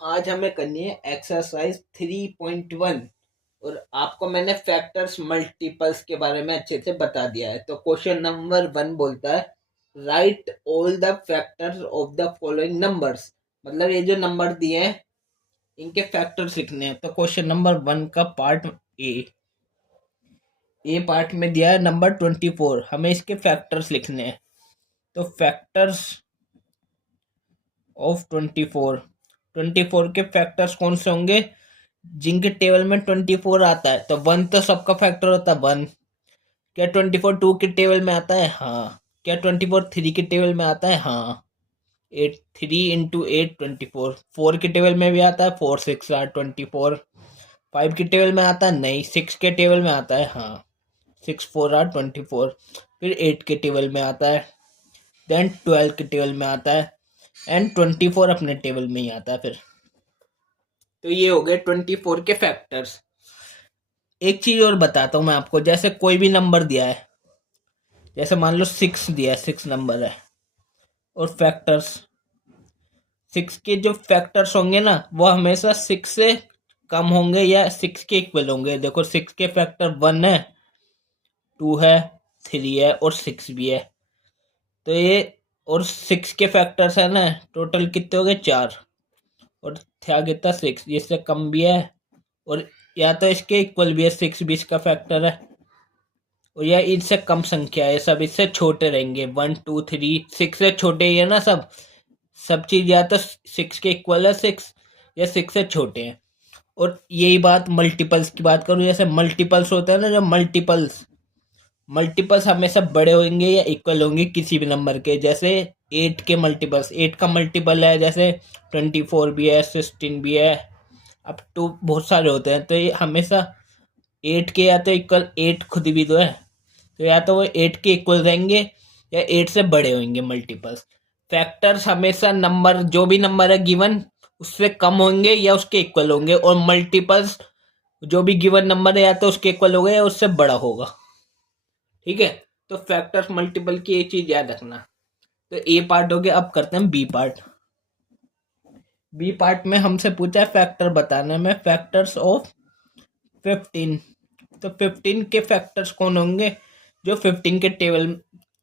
आज हमें करनी है एक्सरसाइज 3.1 और आपको मैंने फैक्टर्स मल्टीपल्स के बारे में अच्छे से बता दिया है। तो क्वेश्चन नंबर 1 बोलता है right all the factors of the following numbers. मतलब ये जो नंबर दिए हैं इनके फैक्टर्स लिखने हैं। तो क्वेश्चन नंबर 1 का पार्ट ए पार्ट में दिया है नंबर 24, हमें इसके फैक्टर्स लिखने हैं। तो फैक्टर्स ऑफ 24 के फैक्टर्स कौन से होंगे जिनके टेबल में 24 आता है। तो 1 तो सबका फैक्टर होता है 1। क्या 24 2 के टेबल में आता है? हाँ। क्या 24 3 के टेबल में आता है? हाँ। 8 3 इंटू 8 24। 4 के टेबल में भी आता है, 4 6 आर 24। 5 के टेबल में आता है नहीं, 6 के टेबल में आता है हाँ, 6 4 आर 24। फिर 8 के टेबल में आता है, देन 12 के टेबल में आता है एंड 24 अपने टेबल में ही आता है। फिर तो ये हो गए 24 के फैक्टर्स। एक चीज और बताता हूँ मैं आपको, जैसे कोई भी नंबर दिया है, जैसे मान लो 6 दिया है, 6 नंबर है और फैक्टर्स 6 के जो फैक्टर्स होंगे ना वो हमेशा 6 से कम होंगे या 6 के इक्वल होंगे। देखो 6 के फैक्टर 1 है, 2 है, 3 है और 6 भी है। तो ये और 6 के फैक्टर्स है ना, टोटल कितने हो गए 4 और क्या कितना 6, इससे कम भी है और या तो इसके इक्वल भी है, 6 भी इसका फैक्टर है और या इनसे कम संख्या है, सब इससे छोटे रहेंगे। 1 2 3 6 से छोटे ही है ना सब सब चीज, या तो 6 के इक्वल है 6 या 6 से छोटे हैं। और यही बात मल्टीपल्स की बात करूं, जैसे मल्टीपल्स होते हैं ना, जो मल्टीपल्स मल्टीपल्स हमेशा बड़े होंगे या इक्वल होंगे किसी भी नंबर के। जैसे 8 के मल्टीपल्स, 8 का मल्टीपल है जैसे 24 भी है, 16 भी है, अब टू बहुत सारे होते हैं। तो ये हमेशा 8 के या तो इक्वल, 8 खुद भी तो है, तो या तो वो 8 के इक्वल रहेंगे या 8 से बड़े होंगे मल्टीपल्स। फैक्टर्स हमेशा नंबर, जो भी नंबर है गिवन, उससे कम होंगे या उसके इक्वल होंगे और मल्टीपल्स जो भी गिवन नंबर है या तो उसके इक्वल होगा या उससे बड़ा होगा। ठीक है, तो फैक्टर्स मल्टीपल की ये चीज याद रखना। तो ए पार्ट हो गया, अब करते हैं बी पार्ट। बी पार्ट में हमसे पूछा है फैक्टर बताने में, फैक्टर्स ऑफ 15। तो 15 के फैक्टर्स कौन होंगे जो 15 के टेबल,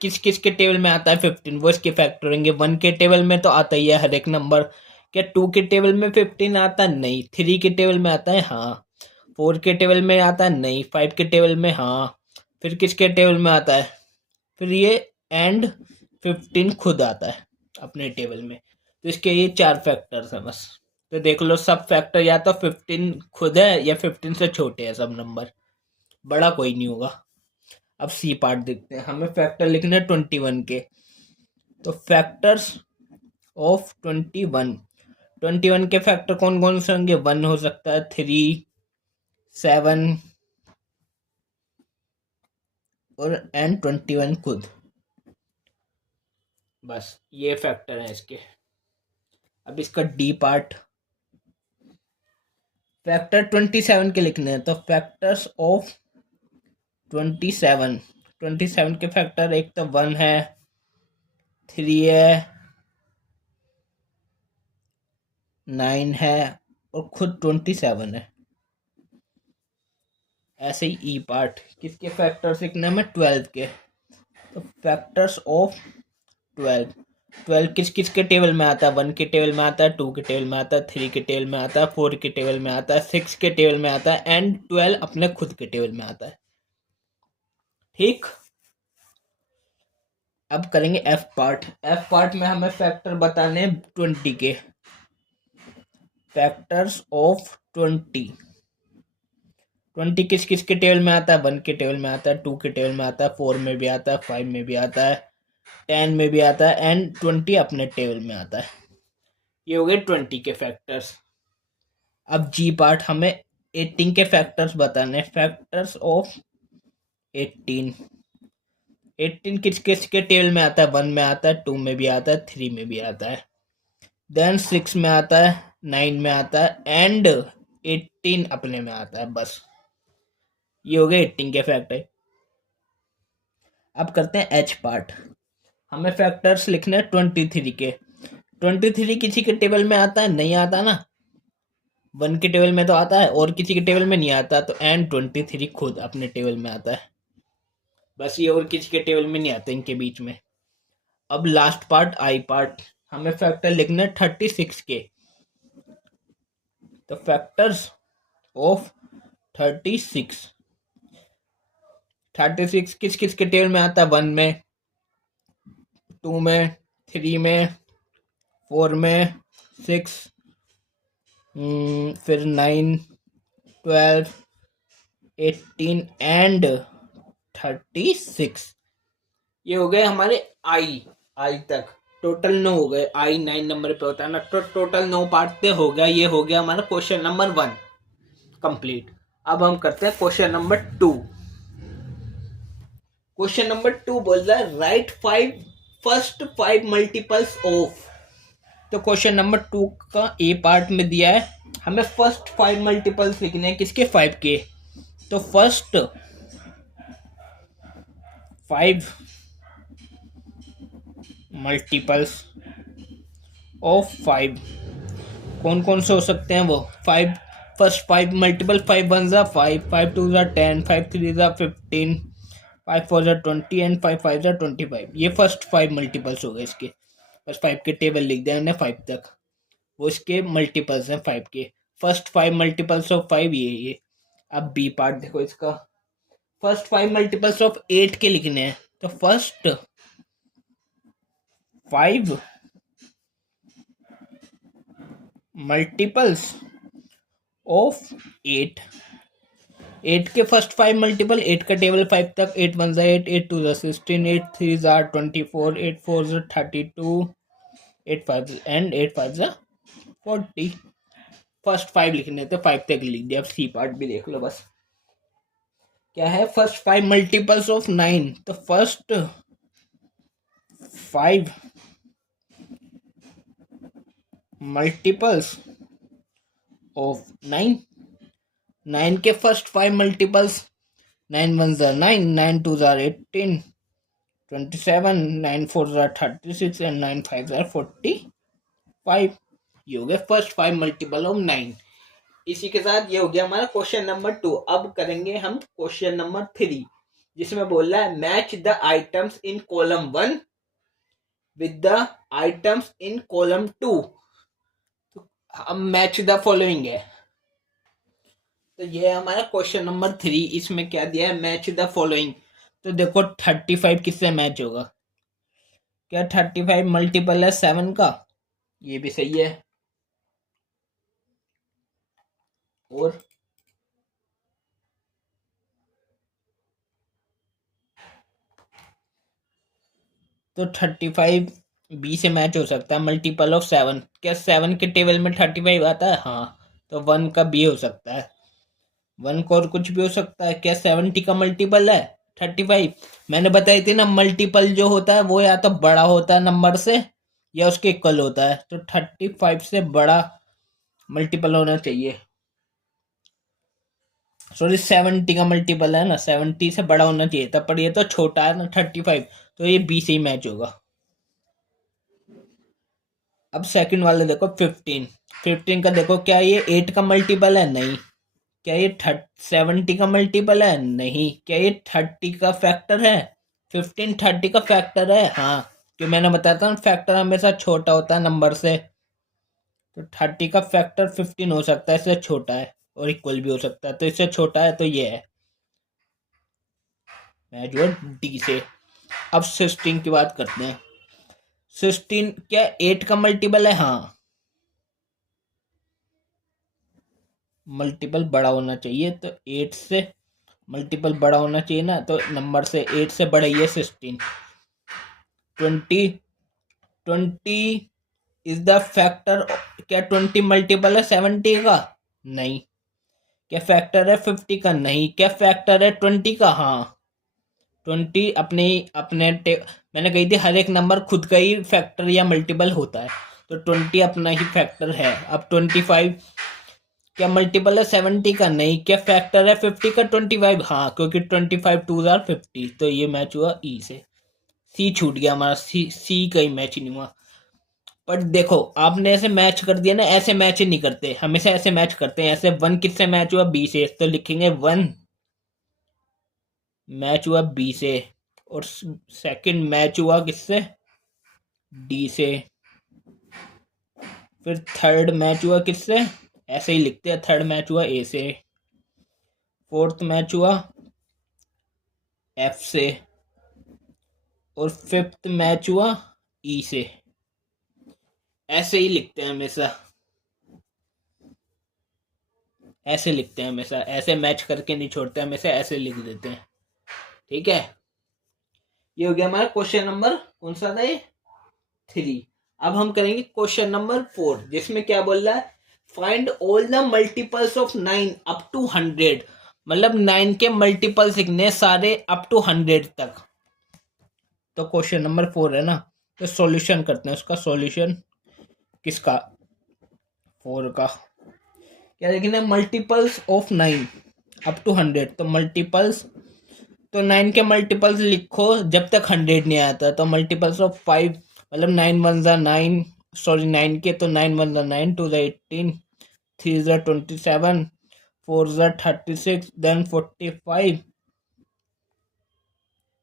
किस किस के टेबल में आता है 15, वो इसके फैक्टर होंगे। 1 के टेबल में तो आता ही है हर एक नंबर। क्या 2 के टेबल में 15 आता है? नहीं। 3 के टेबल में आता है? हाँ। 4 के टेबल में आता है? नहीं। 5 के टेबल में? हाँ। फिर किसके टेबल में आता है? फिर ये एंड 15 खुद आता है अपने टेबल में। तो इसके ये 4 फैक्टर्स हैं बस। तो देख लो सब फैक्टर या तो 15 खुद है या 15 से छोटे हैं सब नंबर, बड़ा कोई नहीं होगा। अब सी पार्ट देखते हैं, हमें फैक्टर लिखने हैं 21 के। तो फैक्टर्स ऑफ 21 के फैक्टर कौन कौन से होंगे? 1 हो सकता है, 3 7 और एंड 21 खुद। बस ये फैक्टर है इसके। अब इसका डी पार्ट, फैक्टर 27 के लिखने हैं। तो फैक्टर्स ऑफ 27 के फैक्टर, एक तो 1 है, 3 है, 9 है और खुद 27 है। ऐसे ही ई पार्ट, किसके फैक्टर्स लिखने में? 12 के। तो फैक्टर्स ऑफ 12 किस किस के टेबल में आता है? 1 के टेबल में आता है, 2 के टेबल में आता है, 3 के टेबल में आता है, 4 के टेबल में आता है, 6 के टेबल में आता है एंड 12 अपने खुद के टेबल में आता है। ठीक, अब करेंगे एफ पार्ट। एफ पार्ट में हमें फैक्टर बताने 20 के। फैक्टर्स ऑफ 20 किस किस के टेबल में आता है? 1 के टेबल में आता है, 2 के टेबल में आता है, 4 में भी आता है, 5 में भी आता है, 10 में भी आता है एंड 20 अपने टेबल में आता है। ये हो गए 20 के फैक्टर्स। अब जी पार्ट, हमें 18 के फैक्टर्स बताने। फैक्टर्स ऑफ 18 किस किस के टेबल में आता है? 1 में आता है, 2 में भी आता है, 3 में भी आता है, देन 6 में आता है, 9 में आता है एंड 18 अपने में आता है। बस ये हो गए 18 के फैक्टर। अब करते हैं एच पार्ट। हमें फैक्टर्स लिखने हैं 23 के। 23 किसी के टेबल में आता है? नहीं आता ना। 1 के टेबल में तो आता है और किसी के टेबल में नहीं आता, तो N23 खुद अपने टेबल में आता है, बस ये और किसी के टेबल में नहीं आता इनके बीच में। अब लास्ट पार्ट आई पार्ट, हमें फैक्टर लिखना है 36 के। तो फैक्टर्स ऑफ 36 किस किस के टेबल में आता है? 1 में, 2 में, 3 में, 4 में, 6, फिर 9, 12, 18 एंड 36। ये हो गए हमारे आई तक, टोटल 9 हो गए। आई 9 नंबर पे होता है ना, तो टोटल 9 पार्ट पे हो गया। ये हो गया हमारा क्वेश्चन नंबर 1 कंप्लीट। अब हम करते हैं क्वेश्चन नंबर 2। क्वेश्चन नंबर 2 बोल रहा है राइट फर्स्ट 5 मल्टीपल्स ऑफ। तो क्वेश्चन नंबर 2 का ए पार्ट में दिया है, हमें फर्स्ट 5 मल्टीपल्स लिखने हैं। किसके? 5 के। तो फर्स्ट 5 मल्टीपल्स ऑफ 5 कौन कौन से हो सकते हैं? वो 5 फर्स्ट 5 मल्टीपल, 5 1 जा 5, 5 2 जा 10, 5 3 जा 15, 5 4 जा 20 एंड 5 5 जा 25। ये फर्स्ट 5 मल्टीपल्स हो गए इसके। बस 5 के टेबल लिख दिया हमने 5 तक, वो इसके मल्टीपल्स हैं 5 के। फर्स्ट 5 मल्टीपल्स ऑफ 5 ये। अब बी पार्ट देखो इसका, फर्स्ट 5 मल्टीपल्स ऑफ 8 के लिखने हैं। तो फर्स्ट 5 मल्टीपल्स ऑफ 8 के फर्स्ट 5 मल्टीपल, 8 का टेबल 5 तक, 8 1 जा 8, 8 2 जा 16, 8 3 जा 24, 8 4 जा 32, 8 5 एंड 8 5 जा 40। फर्स्ट 5 लिखने थे, 5 तक लिख दिया। अब सी पार्ट भी देख लो बस, क्या है? First 5 multiples of 9। तो फर्स्ट 5 मल्टीपल्स ऑफ 9 के फर्स्ट 5 मल्टीपल्स, 9 1 जा 9, 9 2 जा 18, 27, 9 4 जा 36 एंड 9 5 जा 45। ये हो गया फर्स्ट 5 मल्टीपल ऑफ 9। इसी के साथ ये हो गया हमारा क्वेश्चन नंबर 2। अब करेंगे हम क्वेश्चन नंबर 3, जिसमें बोल रहा है match the items in column 1 with the items in column 2। तो हम मैच द फॉलोइंग है, तो ये हमारा क्वेश्चन नंबर 3। इसमें क्या दिया है? Match the following. तो देखो 35 किससे मैच होगा? क्या 35 मल्टीपल है 7 का? ये भी सही है। और तो 35 बी से मैच हो सकता है, मल्टीपल ऑफ 7। क्या 7 के टेबल में 35 आता है? हाँ, तो 1 का बी हो सकता है। 1 का और कुछ भी हो सकता है। क्या 70 का मल्टीपल है 35? मैंने बताई थी ना, मल्टीपल जो होता है वो या तो बड़ा होता है नंबर से या उसके इक्वल होता है। तो 35 से बड़ा मल्टीपल होना चाहिए। सॉरी, 70 का मल्टीपल है ना, 70 से बड़ा होना चाहिए था, पर ये तो छोटा है ना 35, तो ये बी से ही मैच होगा। अब सेकंड वाले देखो 15 का देखो, क्या ये 8 का मल्टीपल है? नहीं। क्या ये 70 का मल्टीपल है? नहीं। क्या ये 30 का फैक्टर है? 15 30 का फैक्टर है। हाँ, क्यों मैंने बताया था फैक्टर हमेशा छोटा होता है नंबर से। तो 30 का फैक्टर 15 हो सकता है, इससे छोटा है, और इक्वल भी हो सकता है, तो इससे छोटा है, तो ये है मैच हुआ डी से। अब 16 की बात करते हैं। 16 क्या 8 का मल्टीपल है? हाँ, मल्टीपल बड़ा होना चाहिए, तो 8 से मल्टीपल बड़ा होना चाहिए ना, तो नंबर से 8 से बड़ा ही है 16। 20 इज द फैक्टर। क्या 20 मल्टीपल है 70 का? नहीं। क्या फैक्टर है 50 का? नहीं। क्या फैक्टर है 20 का? हाँ, 20 अपने अपने मैंने कही थी हर एक नंबर खुद का ही फैक्टर या मल्टीपल होता है, तो 20 अपना ही फैक्टर है। अब 25 क्या मल्टीपल है 70 का? नहीं। क्या फैक्टर है 50 का 25? हाँ, क्योंकि 25 2 आर 50, तो ये मैच हुआ ई से। सी छूट गया हमारा, सी का ही मैच नहीं हुआ। बट देखो आपने ऐसे मैच कर दिया ना, ऐसे मैच ही नहीं करते, हमेशा ऐसे मैच करते हैं। ऐसे 1 किससे मैच हुआ, बी से, तो लिखेंगे 1 मैच हुआ बी से, और सेकंड मैच हुआ किससे, डी से, फिर थर्ड मैच हुआ किससे, ऐसे ही लिखते हैं, थर्ड मैच हुआ ए से, फोर्थ मैच हुआ एफ से, और फिफ्थ मैच हुआ ई से। ऐसे ही लिखते हैं हमेशा, ऐसे लिखते हैं हमेशा, ऐसे मैच करके नहीं छोड़ते, हमेशा ऐसे लिख देते हैं। ठीक है, ये हो गया हमारा क्वेश्चन नंबर, कौन सा था ये, 3। अब हम करेंगे क्वेश्चन नंबर 4, जिसमें क्या बोल रहा है, find all the multiples of 9 up to 100। मतलब 9 के मल्टीपल्स लिखने सारे अप टू 100 तक। तो क्वेश्चन नंबर 4 है ना, तो सॉल्यूशन करते हैं उसका, सॉल्यूशन किसका, 4 का। क्या देखना, मल्टीपल्स ऑफ 9 अप टू 100, तो मल्टीपल्स, तो 9 के मल्टीपल्स लिखो जब तक 100 नहीं आता। तो मल्टीपल्स ऑफ 5, मतलब 9 1 ज़ा 9, सॉरी 9 के, तो 9 1 ज़ा 9, 2 ज़ा 18, 3 ज़ा 27, 4 ज़ा 36, देन 45,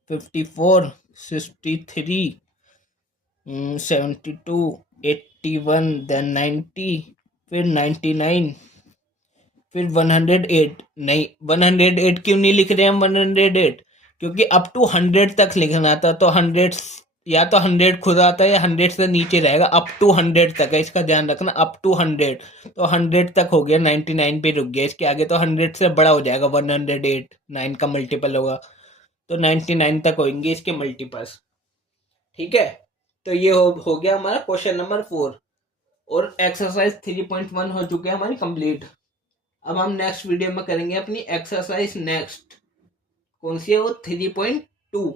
54, 63, 72, 81, देन 90, फिर 99, फिर 108। नहीं, 108 क्यों नहीं लिख रहे हम 108, क्योंकि अप टू 100 तक लिखना था। तो 100, या तो 100 खुद आता है या 100 से नीचे रहेगा, अप टू 100 तक है, इसका ध्यान रखना, अप टू 100। तो 100 तक हो गया, 99 पे रुक गया, इसके आगे तो 100 से बड़ा हो जाएगा, 108 9 का मल्टीपल होगा, तो 99 तक होंगे इसके मल्टीपल्स। ठीक है, तो ये हो गया हमारा क्वेश्चन नंबर 4, और एक्सरसाइज 3.1 हो चुके हैं हमारी कंप्लीट। अब हम नेक्स्ट वीडियो में करेंगे अपनी एक्सरसाइज नेक्स्ट, कौन सी है वो, 3.2।